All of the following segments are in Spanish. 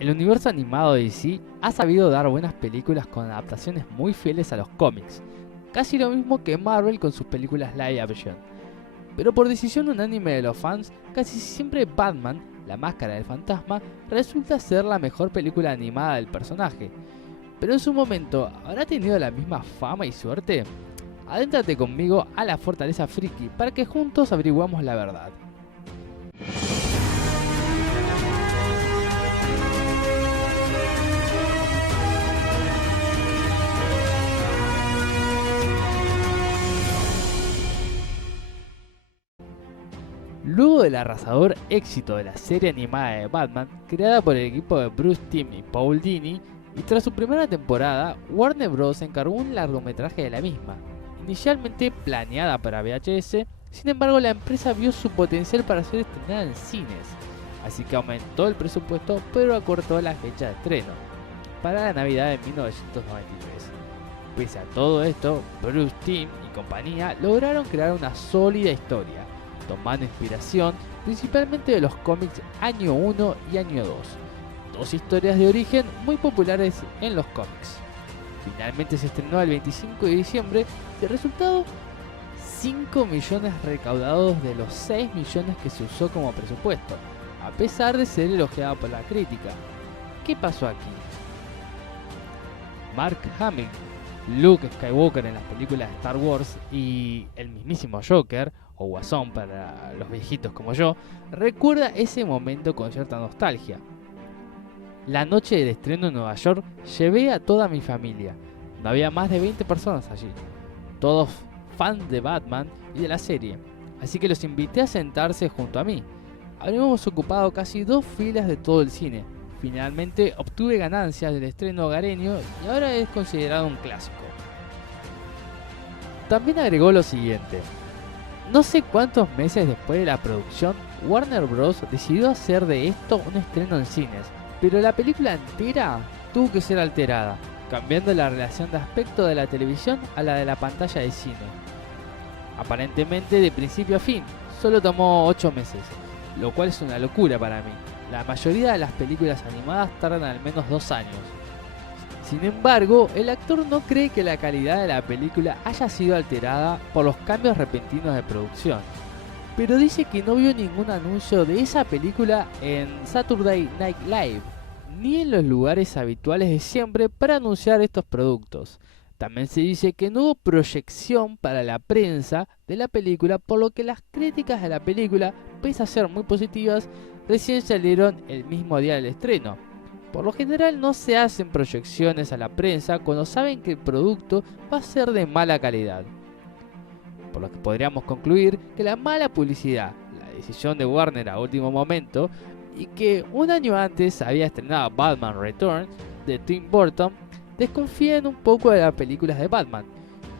El universo animado de DC ha sabido dar buenas películas con adaptaciones muy fieles a los cómics, casi lo mismo que Marvel con sus películas live action. Pero por decisión unánime de los fans, casi siempre Batman, la máscara del fantasma, resulta ser la mejor película animada del personaje. Pero en su momento, ¿habrá tenido la misma fama y suerte? Adéntrate conmigo a la Fortaleza Friki para que juntos averiguemos la verdad. Luego del arrasador éxito de la serie animada de Batman, creada por el equipo de Bruce Timm y Paul Dini, y tras su primera temporada, Warner Bros. Encargó un largometraje de la misma, inicialmente planeada para VHS. Sin embargo, la empresa vio su potencial para ser estrenada en cines, así que aumentó el presupuesto pero acortó la fecha de estreno, para la Navidad de 1993. Pese a todo esto, Bruce Timm y compañía lograron crear una sólida historia, tomando inspiración principalmente de los cómics Año 1 y Año 2, dos historias de origen muy populares en los cómics. Finalmente se estrenó el 25 de diciembre y el resultado, 5 millones recaudados de los 6 millones que se usó como presupuesto, a pesar de ser elogiado por la crítica. ¿Qué pasó aquí? Mark Hamill, Luke Skywalker en las películas de Star Wars y el mismísimo Joker, o Guasón para los viejitos como yo, recuerda ese momento con cierta nostalgia. La noche del estreno en Nueva York llevé a toda mi familia. No había más de 20 personas allí, todos fans de Batman y de la serie, así que los invité a sentarse junto a mí. Habíamos ocupado casi 2 filas de todo el cine. Finalmente obtuve ganancias del estreno hogareño y ahora es considerado un clásico. También agregó lo siguiente: no sé cuántos meses después de la producción, Warner Bros. Decidió hacer de esto un estreno en cines, pero la película entera tuvo que ser alterada, cambiando la relación de aspecto de la televisión a la de la pantalla de cine. Aparentemente de principio a fin, solo tomó 8 meses, lo cual es una locura para mí. La mayoría de las películas animadas tardan al menos 2 años. Sin embargo, el actor no cree que la calidad de la película haya sido alterada por los cambios repentinos de producción, pero dice que no vio ningún anuncio de esa película en Saturday Night Live, ni en los lugares habituales de siempre para anunciar estos productos. También se dice que no hubo proyección para la prensa de la película, por lo que las críticas de la película, pese a ser muy positivas, recién salieron el mismo día del estreno. Por lo general no se hacen proyecciones a la prensa cuando saben que el producto va a ser de mala calidad. Por lo que podríamos concluir que la mala publicidad, la decisión de Warner a último momento, y que un año antes había estrenado Batman Returns de Tim Burton, desconfían un poco de las películas de Batman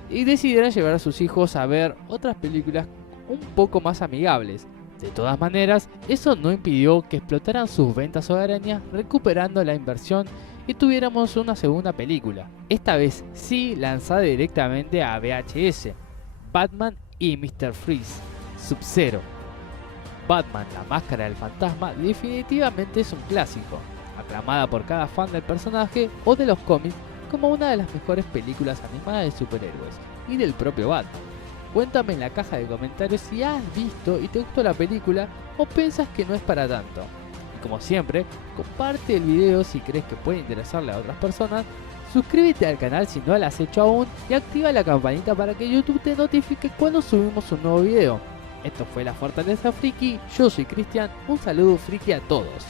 y decidieron llevar a sus hijos a ver otras películas un poco más amigables. De todas maneras, eso no impidió que explotaran sus ventas hogareñas, recuperando la inversión y tuviéramos una segunda película, esta vez sí lanzada directamente a VHS, Batman y Mr. Freeze, Sub-Zero. Batman, la máscara del fantasma, definitivamente es un clásico, aclamada por cada fan del personaje o de los cómics como una de las mejores películas animadas de superhéroes y del propio Batman. Cuéntame en la caja de comentarios si has visto y te gustó la película o piensas que no es para tanto. Y como siempre, comparte el video si crees que puede interesarle a otras personas, suscríbete al canal si no lo has hecho aún y activa la campanita para que YouTube te notifique cuando subimos un nuevo video. Esto fue La Fortaleza Friki, yo soy Cristian, un saludo friki a todos.